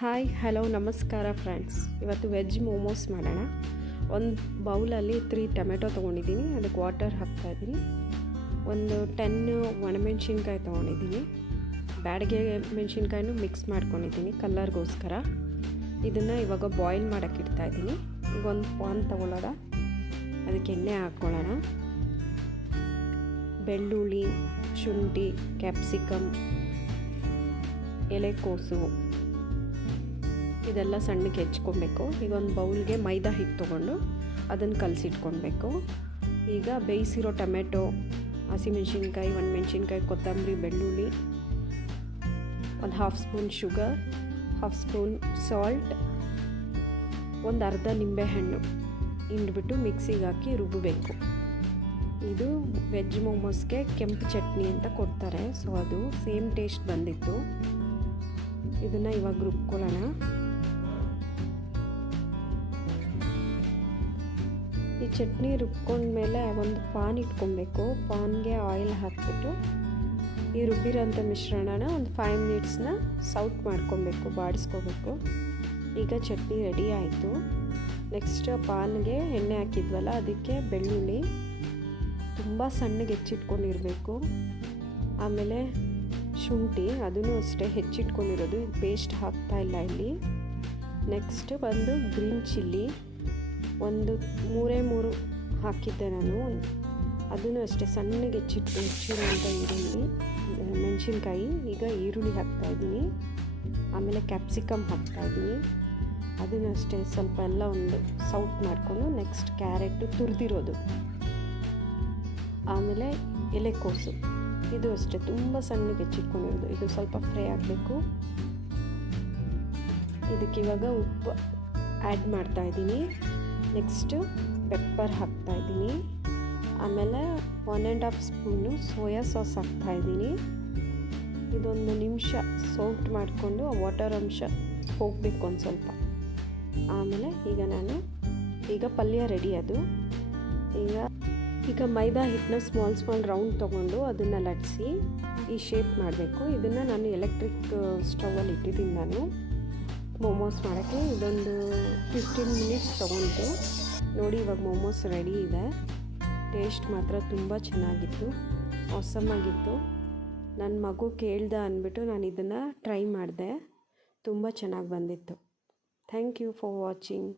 Hi hello ನಮಸ್ಕಾರ friends. ಇವತ್ತು veg momos ಮಾಡೋಣ. ಒಂದು ಬೌಲಲ್ಲಿ 3 ಟೊಮೆಟೊ ತೊಗೊಂಡಿದ್ದೀನಿ, ಅದಕ್ಕೆ ವಾಟರ್ ಹಾಕ್ತಾಯಿದ್ದೀನಿ. ಒಂದು 10 ಒಣಮೆಣ್ಸಿನ್ಕಾಯಿ ತೊಗೊಂಡಿದ್ದೀನಿ. ಬ್ಯಾಡಗೆ ಮೆಣಸಿನ್ಕಾಯಿನೂ ಮಿಕ್ಸ್ ಮಾಡ್ಕೊಂಡಿದ್ದೀನಿ ಕಲ್ಲರ್ಗೋಸ್ಕರ. ಇದನ್ನು ಇವಾಗ ಬಾಯ್ಲ್ ಮಾಡೋಕ್ಕೆ ಇಡ್ತಾಯಿದ್ದೀನಿ. ಈಗ ಒಂದು ಪಾನ್ ತೊಗೊಳ್ಳೋಣ, ಅದಕ್ಕೆ ಎಣ್ಣೆ ಹಾಕ್ಕೊಳ್ಳೋಣ. ಬೆಳ್ಳುಳ್ಳಿ, ಶುಂಠಿ, ಕ್ಯಾಪ್ಸಿಕಮ್, ಎಲೆಕೋಸು ಇದೆಲ್ಲ ಸಣ್ಣಕ್ಕೆ ಹೆಚ್ಕೊಬೇಕು. ಈಗ ಒಂದು ಬೌಲ್ಗೆ ಮೈದಾ ಹಿಟ್ಟು ತೊಗೊಂಡು ಅದನ್ನು ಕಲಸಿಟ್ಕೊಳ್ಬೇಕು. ಈಗ ಬೇಯಿಸಿರೋ ಟೊಮೆಟೊ, ಹಸಿಮೆಣ್ಸಿನ್ಕಾಯಿ, ಒಣಮೆಣ್ಸಿನ್ಕಾಯಿ, ಕೊತ್ತಂಬರಿ, ಬೆಳ್ಳುಳ್ಳಿ, ಒಂದು 1/2 ಸ್ಪೂನ್ ಶುಗರ್, 1/2 ಸ್ಪೂನ್ ಸಾಲ್ಟ್, ಒಂದು ಅರ್ಧ ನಿಂಬೆಹಣ್ಣು ಹಿಂಡ್ಬಿಟ್ಟು ಮಿಕ್ಸಿಗೆ ಹಾಕಿ ರುಬ್ಬಬೇಕು. ಇದು ವೆಜ್ ಮೋಮೋಸ್ಗೆ ಕೆಂಪು ಚಟ್ನಿ ಅಂತ ಕೊಡ್ತಾರೆ, ಸೊ ಅದು ಸೇಮ್ ಟೇಸ್ಟ್ ಬಂದಿತ್ತು. ಇದನ್ನು ಇವಾಗ ರುಬ್ಕೊಳ್ಳೋಣ. ಈ ಚಟ್ನಿ ರುಬ್ಕೊಂಡ್ಮೇಲೆ ಒಂದು ಪಾನ್ ಇಟ್ಕೊಬೇಕು. ಪಾನ್ಗೆ ಆಯಿಲ್ ಹಾಕ್ಬಿಟ್ಟು ಈ ರುಬ್ಬಿರೋಂಥ ಮಿಶ್ರಣನ ಒಂದು 5 ಮಿನಿಟ್ಸ್ನ ಸೌಟ್ ಮಾಡ್ಕೊಬೇಕು, ಬಾಡಿಸ್ಕೋಬೇಕು. ಈಗ ಚಟ್ನಿ ರೆಡಿ ಆಯಿತು. ನೆಕ್ಸ್ಟ್ ಪಾನ್ಗೆ ಎಣ್ಣೆ ಹಾಕಿದ್ವಲ್ಲ, ಅದಕ್ಕೆ ಬೆಳ್ಳುಳ್ಳಿ ತುಂಬ ಸಣ್ಣಗೆ ಹೆಚ್ಚಿಟ್ಕೊಂಡಿರಬೇಕು. ಆಮೇಲೆ ಶುಂಠಿ ಅದನ್ನು ಅಷ್ಟೇ ಹೆಚ್ಚಿಟ್ಕೊಂಡಿರೋದು, ಪೇಸ್ಟ್ ಹಾಕ್ತಾಯಿಲ್ಲ ಇಲ್ಲಿ. ನೆಕ್ಸ್ಟ್ ಬಂದು ಗ್ರೀನ್ ಚಿಲ್ಲಿ ಒಂದು 3 ಹಾಕಿದ್ದೆ ನಾನು, ಅದನ್ನು ಅಷ್ಟೇ ಸಣ್ಣಗೆ ಹೆಚ್ಚಿರೋಂಥ ಈರುಳ್ಳಿ, ಮೆಣಸಿನ್ಕಾಯಿ. ಈಗ ಈರುಳ್ಳಿ ಹಾಕ್ತಾಯಿದ್ದೀನಿ. ಆಮೇಲೆ ಕ್ಯಾಪ್ಸಿಕಮ್ ಹಾಕ್ತಾಯಿದ್ದೀನಿ, ಅದನ್ನು ಅಷ್ಟೇ ಸ್ವಲ್ಪ ಎಲ್ಲ ಒಂದು ಸೌಟ್ ಮಾಡಿಕೊಂಡು. ನೆಕ್ಸ್ಟ್ ಕ್ಯಾರೆಟು ತುರಿದಿರೋದು, ಆಮೇಲೆ ಎಲೆಕೋಸು ಇದು ಅಷ್ಟೇ ತುಂಬ ಸಣ್ಣಗೆ ಹೆಚ್ಚಿಟ್ಕೊಂಡಿರೋದು. ಇದು ಸ್ವಲ್ಪ ಫ್ರೈ ಆಗಬೇಕು. ಇದಕ್ಕೆ ಇವಾಗ ಉಪ್ಪು ಆ್ಯಡ್ ಮಾಡ್ತಾಯಿದ್ದೀನಿ. ನೆಕ್ಸ್ಟು ಪೆಪ್ಪರ್ ಹಾಕ್ತಾಯಿದ್ದೀನಿ. ಆಮೇಲೆ 1.5 ಸ್ಪೂನು ಸೋಯಾ ಸಾಸ್ ಹಾಕ್ತಾಯಿದ್ದೀನಿ. ಇದೊಂದು ನಿಮಿಷ ಸೌಟ್ ಮಾಡಿಕೊಂಡು ಆ ವಾಟರ್ ಅಂಶ ಹೋಗಬೇಕು ಒಂದು ಸ್ವಲ್ಪ. ಆಮೇಲೆ ಈಗ ಪಲ್ಯ ರೆಡಿ ಅದು. ಈಗ ಮೈದಾ ಹಿಟ್ಟನ್ನ ಸ್ಮಾಲ್ ರೌಂಡ್ ತೊಗೊಂಡು ಅದನ್ನು ಲಟ್ಟಿಸಿ ಈ ಶೇಪ್ ಮಾಡಬೇಕು. ಇದನ್ನು ನಾನು ಎಲೆಕ್ಟ್ರಿಕ್ ಸ್ಟವಲ್ಲಿ ಇಟ್ಟಿದ್ದೀನಿ ನಾನು ಮೋಮೋಸ್ ಮಾಡೋಕ್ಕೆ. ಇದೊಂದು 15 ಮಿನಿಟ್ಸ್ ತೊಗೊಂಡು ನೋಡಿ. ಇವಾಗ ಮೋಮೋಸ್ ರೆಡಿ ಇದೆ. ಟೇಸ್ಟ್ ಮಾತ್ರ ತುಂಬ ಚೆನ್ನಾಗಿತ್ತು, ಆಸಮಾಗಿತ್ತು. ನನ್ನ ಮಗು ಕೇಳ್ದ ಅಂದ್ಬಿಟ್ಟು ನಾನು ಇದನ್ನು ಟ್ರೈ ಮಾಡಿದೆ. ತುಂಬ ಚೆನ್ನಾಗಿ ಬಂದಿತ್ತು. Thank you for watching.